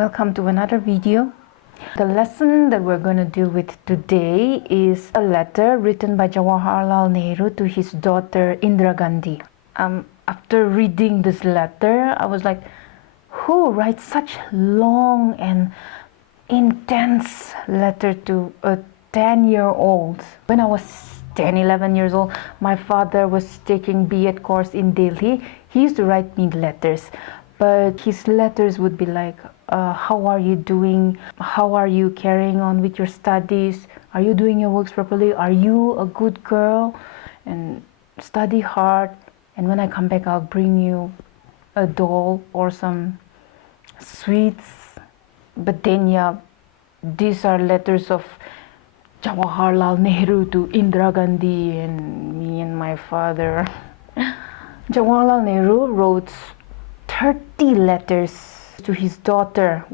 Welcome to another video. The lesson that we're going to deal with today is a letter written by Jawaharlal Nehru to his daughter Indira Gandhi. After reading this letter, I was like, who writes such long and intense letter to a 10-year-old? When I was 10-11 years old, my father was taking B.Ed course in Delhi. He used to write me letters, but his letters would be like, how are you doing? How are you carrying on with your studies? Are you doing your works properly? Are you a good girl? And study hard. And when I come back, I'll bring you a doll or some sweets. But then, yeah, these are letters of Jawaharlal Nehru to Indira Gandhi and me and my father. Jawaharlal Nehru wrote 30 letters to his daughter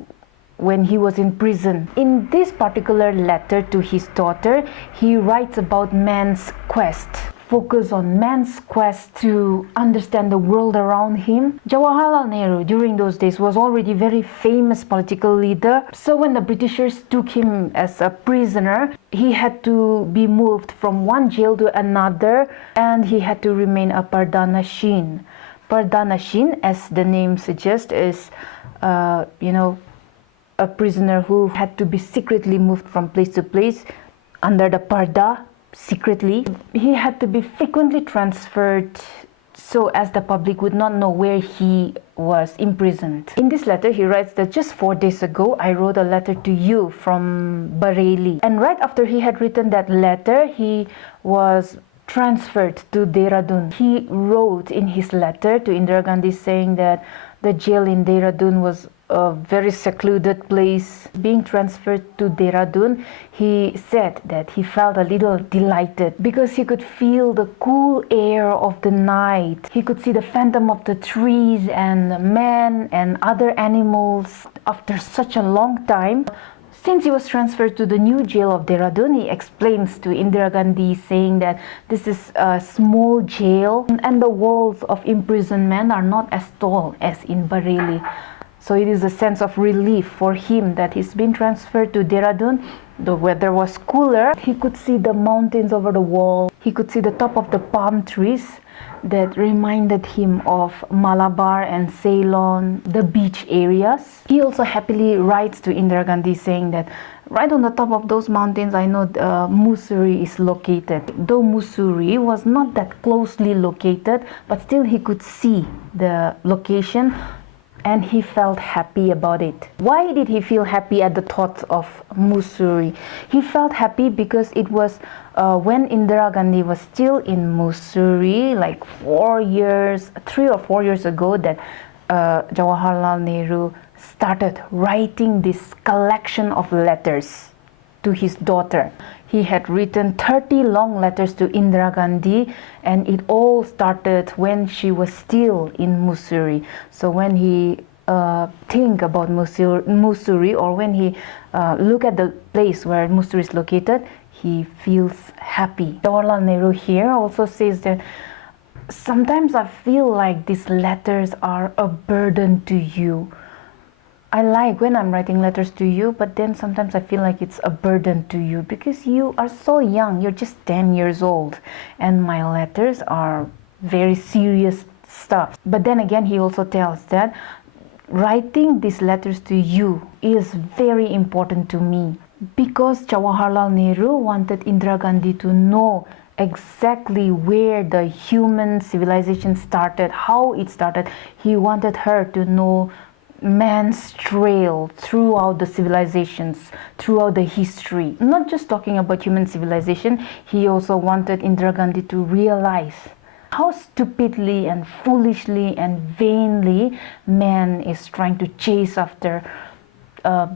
when he was in prison. In this particular letter to his daughter, he writes about man's quest, focus on man's quest to understand the world around him. Jawaharlal Nehru during those days was already a very famous political leader. So when the Britishers took him as a prisoner, he had to be moved from one jail to another, and he had to remain a Pardanashin. Pardanashin, as the name suggests, is a prisoner who had to be secretly moved from place to place under the parda, secretly. He had to be frequently transferred so as the public would not know where he was imprisoned. In this letter, he writes that just 4 days ago, I wrote a letter to you from Bareilly. And right after he had written that letter, he was transferred to Dehradun. He wrote in his letter to Indira Gandhi saying that the jail in Dehradun was a very secluded place. Being transferred to Dehradun, he said that he felt a little delighted because he could feel the cool air of the night. He could see the phantom of the trees and men and other animals. After such a long time, since he was transferred to the new jail of Dehradun, he explains to Indira Gandhi saying that this is a small jail and the walls of imprisonment are not as tall as in Bareilly. So it is a sense of relief for him that he's been transferred to Dehradun. The weather was cooler. He could see the mountains over the wall. He could see the top of the palm trees that reminded him of Malabar and Ceylon, the beach areas. He also happily writes to Indira Gandhi saying that right on the top of those mountains, I know Mussoorie is located. Though Mussoorie was not that closely located, but still he could see the location and he felt happy about it. Why did he feel happy at the thought of Mussoorie? He felt happy because it was when Indira Gandhi was still in Mussoorie, like 3 or 4 years ago, that Jawaharlal Nehru started writing this collection of letters to his daughter. He had written 30 long letters to Indira Gandhi, and it all started when she was still in Mussoorie. So when he think about Mussoorie, or when he look at the place where Mussoorie is located, he feels happy. Jawaharlal Nehru here also says that sometimes I feel like these letters are a burden to you. I like when I'm writing letters to you, but then sometimes I feel like it's a burden to you because you are so young. You're just 10 years old, and my letters are very serious stuff. But then again, he also tells that writing these letters to you is very important to me because Jawaharlal Nehru wanted Indira Gandhi to know exactly where the human civilization started, how it started. He wanted her to know man's trail throughout the civilizations, throughout the history. Not just talking about human civilization, he also wanted Indira Gandhi to realize how stupidly and foolishly and vainly man is trying to chase after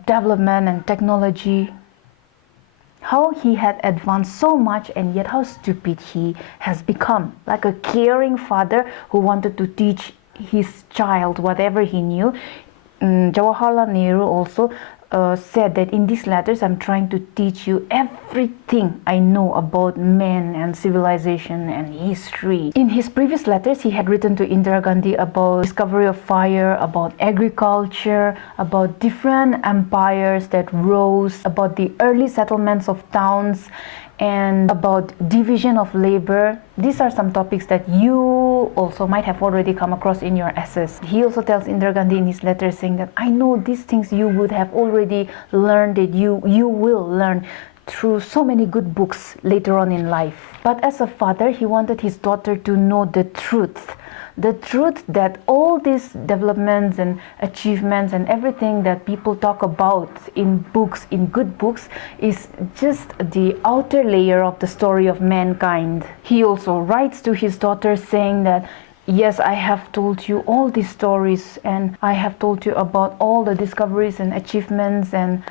development and technology. How he had advanced so much and yet how stupid he has become. Like a caring father who wanted to teach his child whatever he knew. Jawaharlal Nehru also said that in these letters I'm trying to teach you everything I know about men and civilization and history. In his previous letters, he had written to Indira Gandhi about discovery of fire, about agriculture, about different empires that rose, about the early settlements of towns, and about division of labor. These are some topics that you also might have already come across in your essays. He also tells Indira Gandhi in his letter saying that I know these things you would have already learned it, you will learn through so many good books later on in life. But as a father, he wanted his daughter to know the truth that all these developments and achievements and everything that people talk about in books, in good books, is just the outer layer of the story of mankind. He also writes to his daughter saying that, yes, I have told you all these stories and I have told you about all the discoveries and achievements and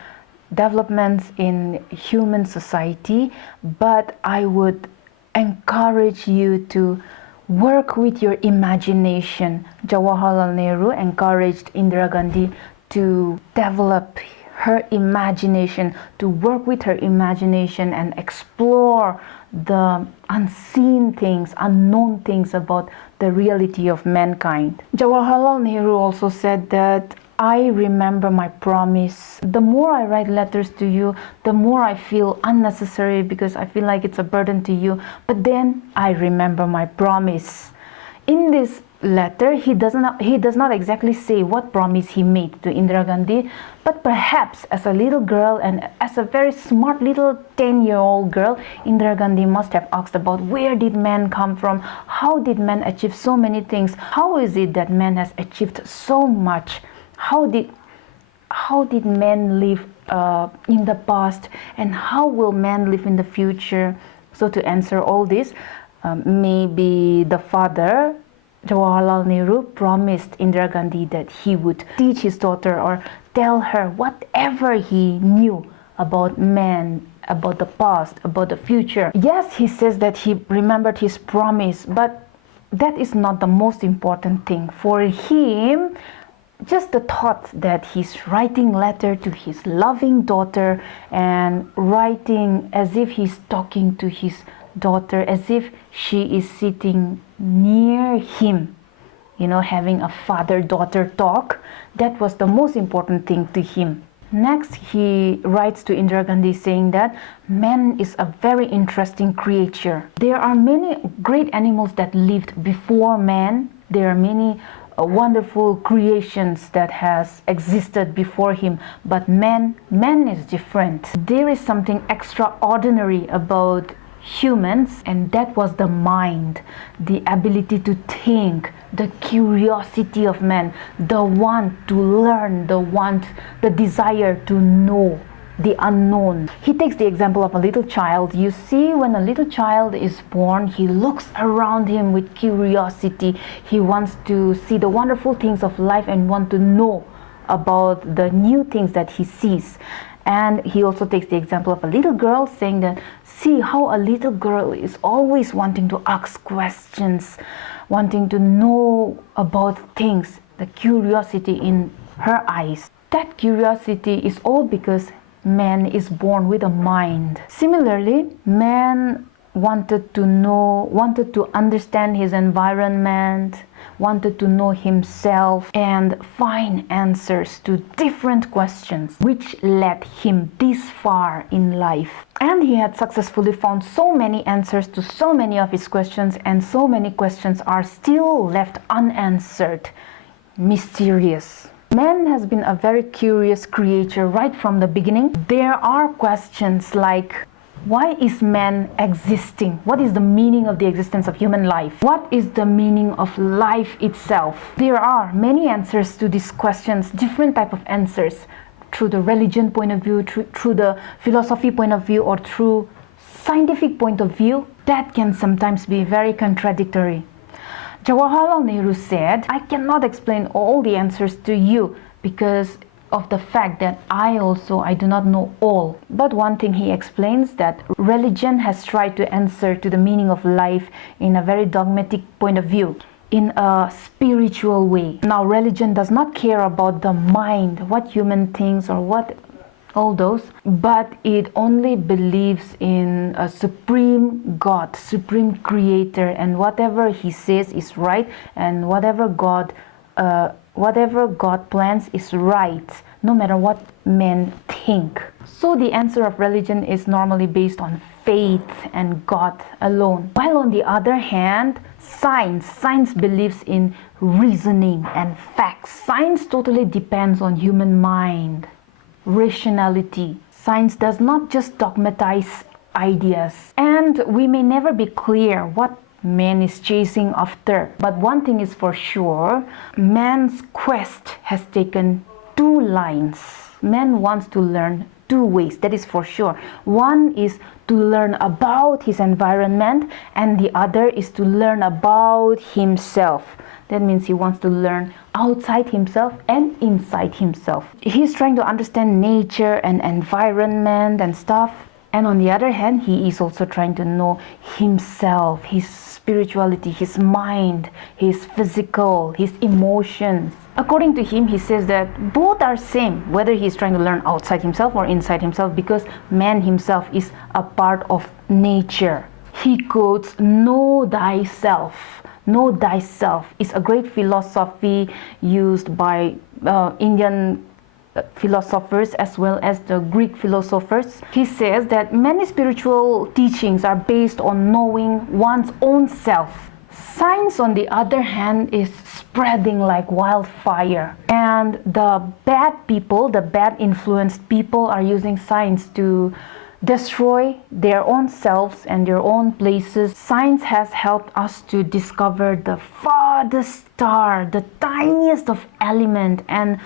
developments in human society, but I would encourage you to work with your imagination. Jawaharlal Nehru encouraged Indira Gandhi to develop her imagination, to work with her imagination and explore the unseen things, unknown things about the reality of mankind. Jawaharlal Nehru also said that I remember my promise. The more I write letters to you, the more I feel unnecessary because I feel like it's a burden to you. But then I remember my promise. In this letter, he does not exactly say what promise he made to Indira Gandhi, but perhaps as a little girl and as a very smart little 10-year-old girl, Indira Gandhi must have asked about where did man come from? How did man achieve so many things? How is it that man has achieved so much? How did men live in the past, and how will man live in the future? So to answer all this, maybe the father, Jawaharlal Nehru, promised Indira Gandhi that he would teach his daughter or tell her whatever he knew about man, about the past, about the future. Yes, he says that he remembered his promise, but that is not the most important thing. For him, just the thought that he's writing letter to his loving daughter and writing as if he's talking to his daughter, as if she is sitting near him, having a father-daughter talk, that was the most important thing to him. Next, he writes to Indira Gandhi saying that man is a very interesting creature. There are many great animals that lived before man. There are many wonderful creations that has existed before him, but man is different. There is something extraordinary about humans, and that was the mind, the ability to think, the curiosity of man, the want to learn, the desire to know the unknown. He takes the example of a little child. You see, when a little child is born, he looks around him with curiosity. He wants to see the wonderful things of life and want to know about the new things that he sees. And he also takes the example of a little girl, saying that, see how a little girl is always wanting to ask questions, wanting to know about things, the curiosity in her eyes. That curiosity is all because man is born with a mind. Similarly, man wanted to understand his environment, wanted to know himself and find answers to different questions, which led him this far in life. And he had successfully found so many answers to so many of his questions, and so many questions are still left unanswered, mysterious. Man has been a very curious creature right from the beginning. There are questions like, why is man existing? What is the meaning of the existence of human life? What is the meaning of life itself? There are many answers to these questions, different type of answers, through the religion point of view, through the philosophy point of view, or through scientific point of view. That can sometimes be very contradictory. Jawaharlal Nehru said, I cannot explain all the answers to you because of the fact that I do not know all. But one thing he explains, that religion has tried to answer to the meaning of life in a very dogmatic point of view, in a spiritual way. Now, religion does not care about the mind, what human thinks or what all those, but it only believes in a supreme God, supreme creator, and whatever he says is right, and whatever God plans is right, no matter what men think. So the answer of religion is normally based on faith and God alone. While on the other hand, science believes in reasoning and facts. Science totally depends on human mind, rationality. Science does not just dogmatize ideas, and we may never be clear what man is chasing after. But one thing is for sure, man's quest has taken two lines. Man wants to learn two ways, that is for sure. One is to learn about his environment, and the other is to learn about himself. That means he wants to learn outside himself and inside himself. He's trying to understand nature and environment and stuff. And on the other hand, he is also trying to know himself, his spirituality, his mind, his physical, his emotions. According to him, he says that both are same, whether he's trying to learn outside himself or inside himself, because man himself is a part of nature. He quotes, "Know thyself." Know thyself is a great philosophy used by Indian philosophers as well as the Greek philosophers. He says that many spiritual teachings are based on knowing one's own self. Science, on the other hand, is spreading like wildfire, and the bad people, the bad influenced people, are using science to destroy their own selves and their own places. Science has helped us to discover the farthest star, the tiniest of element, and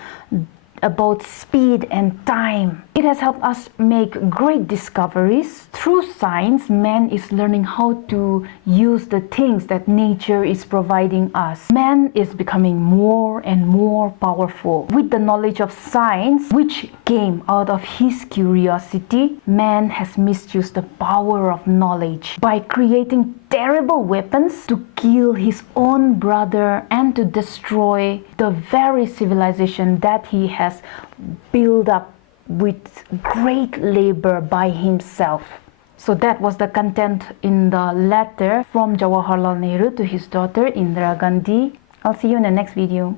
about speed and time. It has helped us make great discoveries. Through science, man is learning how to use the things that nature is providing us. Man is becoming more and more powerful. With the knowledge of science, which came out of his curiosity, man has misused the power of knowledge by creating terrible weapons to kill his own brother and to destroy the very civilization that he has built up with great labor by himself. So that was the content in the letter from Jawaharlal Nehru to his daughter Indira Gandhi. I'll see you in the next video.